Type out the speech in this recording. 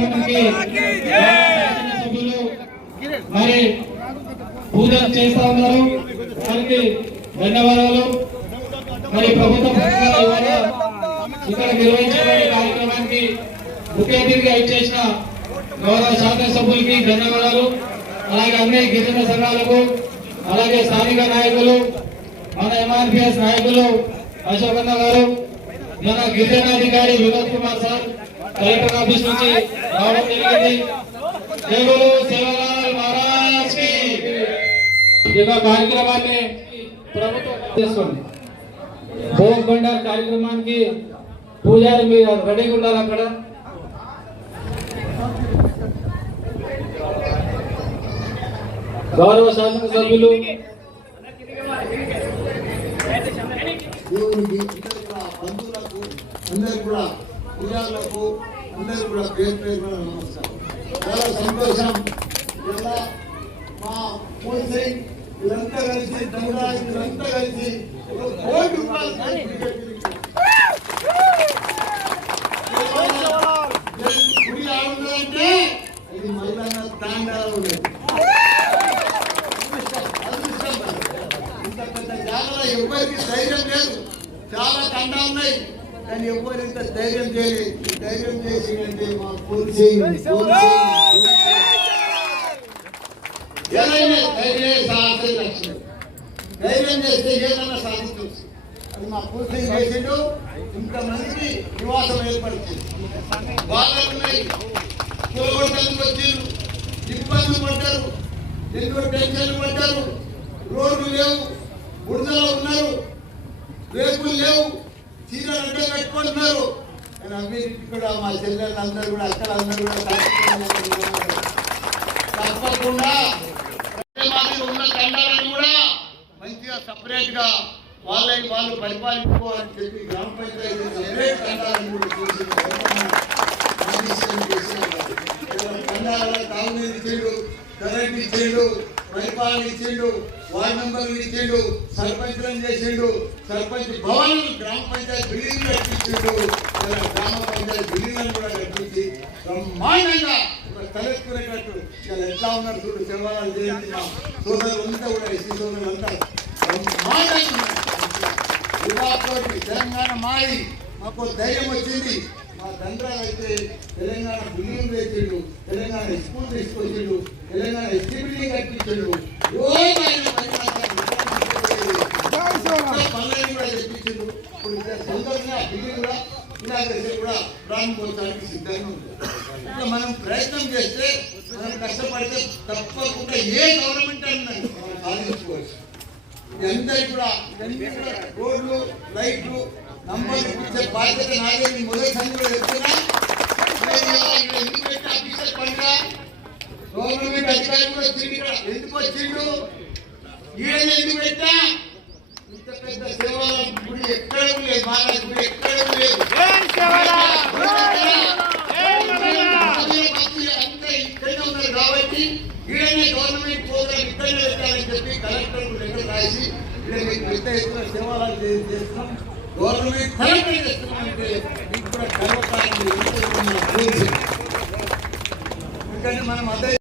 గారికి మరి పూజలు చేస్తా ఉన్నారు. వారికి ధన్యవాదాలు. మరి ప్రభుత్వ పరంగా ఇవాళ ఇక్కడ నిర్వహించిన కార్యక్రమానికి ముఖ్య అతిథిగా ఇచ్చేసిన గౌరవ శాసనసభ్యులకి ధన్యవాదాలు. అలాగే అన్ని గిరిజన సంఘాలకు అలాగే స్థానిక నాయకులు మన ఎంఆర్పిఎస్ నాయకులు అశోకన్న గారు మన గిరిజనాధికారి Vinod Kumar sir collector office నుంచి రావడం జరిగింది. యొక్క కార్యక్రమాన్ని ప్రభుత్వం చేసుకోండి భోగ్ బండార్ కార్యక్రమానికి పూజారి మీరు రెడీగా ఉండాలి అక్కడ. గౌరవ శాసనసభ్యులు అందరికి కూడా పూజారులకు అందరూ కూడా పేరు పేరు కూడా నమస్కారం. చాలా సంతోషం. ఇలా మా పోలీసు వీరంతా కలిసి తమిళనాడు కలిసి ఒక కోటి రూపాయలు గుడి ఇది ఉండేది. ఇంత పెద్ద జాగ్రత్త ఎవరికి ధైర్యం లేదు. చాలా తండా ఉన్నాయి. కానీ ఎవరు ఇంత ధైర్యం చేయలేదు ఈ ధైర్యం చేసి అంటే మా ఏదైనా ధైర్యం చేస్తే ఏదైనా సాధించవచ్చు. అది మా పూర్తి చేసిండు. ఇంతమందికి నివాసం ఏర్పడుతుంది బాగా ఉన్నాయి. కూలగొట్టడానికి వచ్చిండ్రు. ఇబ్బందులు పడ్డారు. ఎన్నో టెన్షన్లు పడ్డారు. రోడ్లు లేవు. బురదలో ఉన్నారు. రేపులు లేవు. చీరలు అడ్డ కట్టుకుంటున్నారు అన్నిటికీ కూడా మా చెల్లెలు అందరూ కూడా అక్కడ అందరూ కూడా తప్పకుండా. ఉన్న తండాలను కూడా మంచిగా సపరేట్గా వాళ్ళని వాళ్ళు పరిపాలించుకోవాలని చెప్పి గ్రామ పంచాయతీ సపరేట్ తండాలను కూడా తాగునీరు కరెంట్ ఇచ్చిండు పరిపాలన ఇచ్చిండు వార్డు మెంబర్లు ఇచ్చిండు సర్పంచులను చేసిండు సర్పంచ్ భవన్ గ్రామ పంచాయతీ బిల్డింగ్ కట్టించిండు. గ్రామ పంచాయతీ బిల్డింగ్లను కూడా కట్టించి బ్రహ్మాండంగా తలెత్తుకునేటట్టు ఇలా ఎట్లా ఉన్నారు చూడు శివాలయాలు చేయండి మా సోదరులు అంతా కూడా ఎస్సీ సోదరులు అంతా బ్రహ్మాండంగా తెలంగాణ మారి మాకు ధైర్యం వచ్చింది మా తండ్రాలు అయితే తెలంగాణ బిల్డింగ్ వేసిండు తెలంగాణ స్కూల్ తీసుకొచ్చిండు తెలంగాణ ఎస్టీ బిల్డింగ్ కట్టించిండు కూడా చెప్పించిండు ఇప్పుడు ఇక్కడ తొందరగా బిల్డింగ్ కూడా ఇలాగైతే కూడా ప్రారంభోత్సవానికి సిద్ధంగా ఉంది ఇంకా మనం ప్రయత్నం చేస్తే మనం కష్టపడితే తప్పకుండా ఏ గవర్నమెంట్ అయినా మనం సాధించుకోవచ్చు ఇదంతా కూడా రోడ్లు లైట్లు నంబర్లు ఇచ్చే బాధ్యత నాదే. మీ మొదటి కూడా చెప్తున్నా ఎందుకు ఆఫీసర్ పండుగ గవర్నమెంట్ అధికారి కూడా తిరిగి ఎందుకు వచ్చిండు ఈడని ఎందుకు పెట్టా ఇంత పెద్ద సేవల గుడి ఎక్కడ లేదు బాగా గుడి ఎక్కడ లేదు అంతా ఇక్కడే ఉన్నారు కాబట్టి ఈడనే గవర్నమెంట్ ప్రోగ్రామ్ ఇక్కడే పెట్టాలని చెప్పి కలెక్టర్ లెటర్ రాసి మీకు పెద్ద ఎత్తున సేవలు చేస్తున్నాం గవర్నమెంట్ కలెక్టర్ చేస్తున్నామంటే మీకు కూడా గర్వకారణం ఎందుకంటే మనం అదే